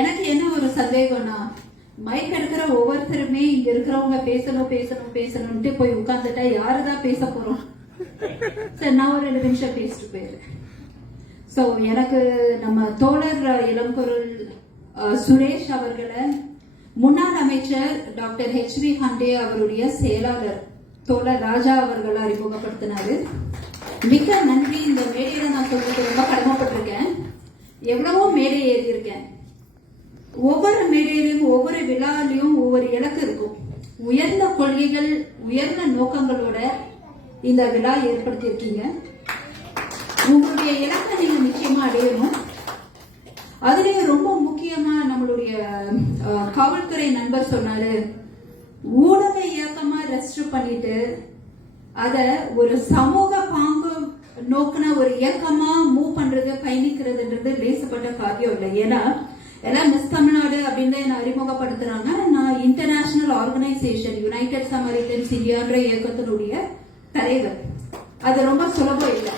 எனக்கு என்ன ஒரு சந்தேகம்னா, மைக் எடுக்கிற ஒவ்வொருத்தருமே இங்க இருக்கிறவங்க பேசணும் பேசணும் பேசணும்ட்டு போய் உட்கார்ந்துட்டா யாருதான் பேச போறோம்? சரி, நான் ஒரு 2 நிமிஷம் பேசிட்டு போயிடுறேன். சோ எனக்கு நம்ம தோழர் இளம்பொருள் சுரேஷ் அவர்களை முன்னாள் அமைச்சர் டாக்டர் HV ஹண்டே அவருடைய செயலாளர் தோழர் ராஜா அவர்களை அறிமுகப்படுத்தினாரு. மிக நன்றி. இந்த மேடையில நான் சொல்றது ரொம்ப கடமைப்பட்டிருக்கேன். எவ்வளவோ மேடை ஏறி இருக்கேன். ஒவ்வொரு மேடையிலும் ஒவ்வொரு விழாலையும் ஒவ்வொரு இலக்கு இருக்கும். உயர்ந்த கொள்கைகள் உயர்ந்த நோக்கங்களோட இந்த விழா ஏற்படுத்தி இருக்கீங்க. உங்களுடைய இலக்கை நீங்க நிச்சயமா அடையணும். அதுலயும் ரொம்ப முக்கியமா நம்மளுடைய காவல்துறை நண்பர் சொன்னாரு, ஊடக இயக்கமா ரெஜிஸ்டர் பண்ணிட்டு அத ஒரு சமூக பாங்கு நோக்கின ஒரு இயக்கமா மூவ் பண்றது பயணிக்கிறதுன்றது லேசப்பட்ட காரியம் இல்லை. ஏன்னா எல்லாம் மிஸ் தமிழ்நாடு அப்படின்னு என்ன அறிமுகப்படுத்துறாங்க. நான் இன்டர்நேஷனல் ஆர்கனைசேஷன் யுனைடெட் சமாரிட்டன்ஸ் இந்தியான்ற இயக்கத்தினுடைய தலைவர். அது ரொம்ப சுலபம் இல்லை.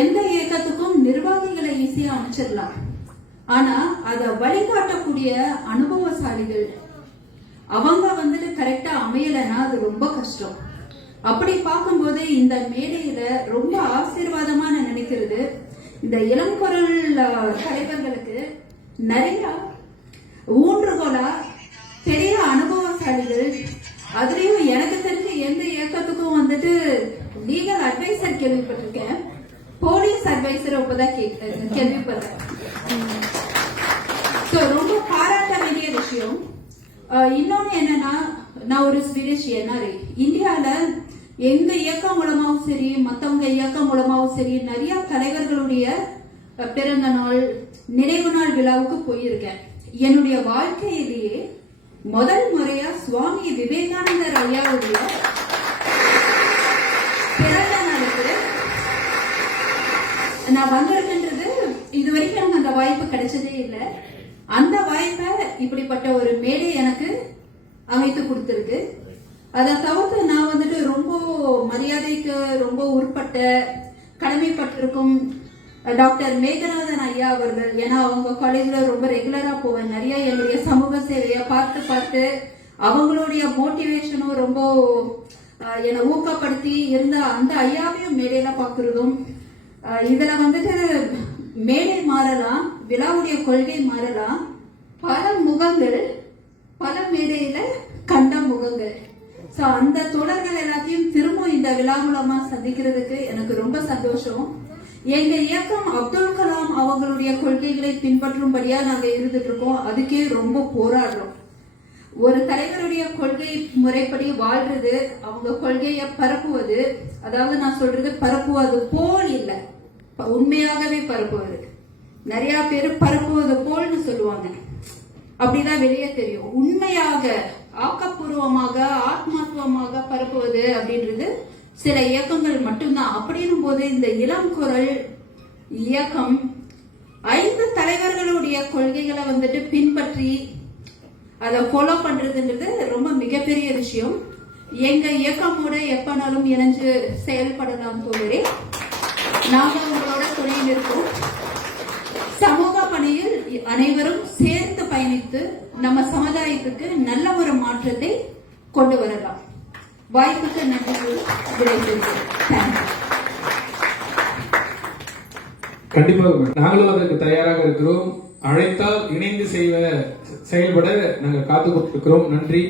எந்த இயக்கத்துக்கும் நிர்வாகிகளை ஈஸியா அமைச்சிடலாம். ஆனா அத வழிகாட்டக்கூடிய அனுபவசாலிகள் அவங்க வந்துட்டு கரெக்டா அமையலன்னா அது ரொம்ப கஷ்டம். அப்படி பார்க்கும்போது இந்த மேடையில ரொம்ப ஆசீர்வாதமா நான் நினைக்கிறது, இந்த இளம்பொருள் தலைவர்களுக்கு நிறைய ஊன்றுகோலா பெரிய அனுபவசாலிகள், அதுலயும் எனக்கு தெரிஞ்ச எந்த இயக்கத்துக்கும் வந்துட்டு லீகல் அட்வைசர் கேள்விப்பட்டிருக்கேன், போலீஸ் அட்வைசர் இப்பதான் கேள்விப்படுறேன். ரொம்ப பாராட்ட வேண்டிய விஷயம். இன்னொன்னு என்னன்னா, நான் ஒரு ஸ்வீடிஷ் NRI. இந்தியால எங்க இயக்கம் மூலமாவும் சரி மத்தவங்க இயக்கம் மூலமாவும் சரி நிறைய தலைவர்களுடைய பிறந்த நாள் நினைவு நாள் விழாவுக்கு போயிருக்கேன். என்னுடைய வாழ்க்கையிலேயே முதல் முறையா சுவாமி விவேகானந்தர் ஐயாவுடைய பிறந்த நாளுக்கு நான் வந்திருக்கின்றது இதுவரைக்கும் எனக்கு அந்த வாய்ப்பு கிடைச்சதே இல்லை. அந்த வாய்ப்பை இப்படிப்பட்ட ஒரு மேடை எனக்கு அமைத்து கொடுத்திருக்கு. அதை தவிர்த்து நான் வந்துட்டு ரொம்ப மரியாதைக்கு ரொம்ப உட்பட்ட கடமைப்பட்டிருக்கும் டாக்டர் மேகநாதன் ஐயா அவர்கள். ஏன்னா அவங்க காலேஜ்ல ரொம்ப ரெகுலரா போவேன். நிறைய என்னுடைய சமூக சேவையை பார்த்து அவங்களுடைய மோட்டிவேஷனும் ரொம்ப என்னை ஊக்கப்படுத்தி இருந்த அந்த ஐயாவையும் மேடையில பாக்குறதும், இதுல வந்துட்டு மேடை மாறலாம், விழாவுடைய கொள்கை மாறலாம், பல முகங்கள் பல மேடையில கண்ட முகங்கள். சோ அந்த தொடர்கள் எல்லாத்தையும் திரும்ப இந்த விழா மூலமா சந்திக்கிறதுக்கு எனக்கு ரொம்ப சந்தோஷம். எங்க இயக்கம் அப்துல் கலாம் அவங்களுடைய கொள்கைகளை பின்பற்றும்படியா நாங்க இருந்துட்டு இருக்கோம். அதுக்கே ரொம்ப போராடுறோம். ஒரு தலைவருடைய கொள்கை முறைப்படி வாழ்றது, அவங்க கொள்கையை பரப்புவது, அதாவது நான் சொல்றது பரப்புவது போல் இல்லை, உண்மையாகவே பரப்புவது. நிறைய பேர் பரப்புவது போல்னு சொல்லுவாங்க, அப்படிதான் வெளியே தெரியும். உண்மையாக ஆக்கப்பூர்வமாக ஆத்மாத்வமாக பரப்புவது அப்படின்றது சில இயக்கங்கள் மட்டும்தான். அப்படின்னும் போது இந்த இளங்குரல் இயக்கம் 5 தலைவர்களுடைய கொள்கைகளை வந்துட்டு பின்பற்றி அதை ஃபாலோ பண்றதுன்றது ரொம்ப மிகப்பெரிய விஷயம். எங்க இயக்கமோட எப்பனாலும் இணைஞ்சு செயல்படலாம் தோழரே. நாங்க உங்களோட துணையில் இருக்கோம். சமூக பணியில் அனைவரும் சேர்ந்து பயணித்து நம்ம சமுதாயத்துக்கு நல்ல ஒரு மாற்றத்தை கொண்டு வரலாம். வாய்ப்புக்கு நன்றி. கண்டிப்பாக நாங்களும் அதற்கு தயாராக இருக்கிறோம். அழைத்தால் இணைந்து செயல்பட நாங்கள் காத்துக் கொண்டிருக்கிறோம். நன்றி.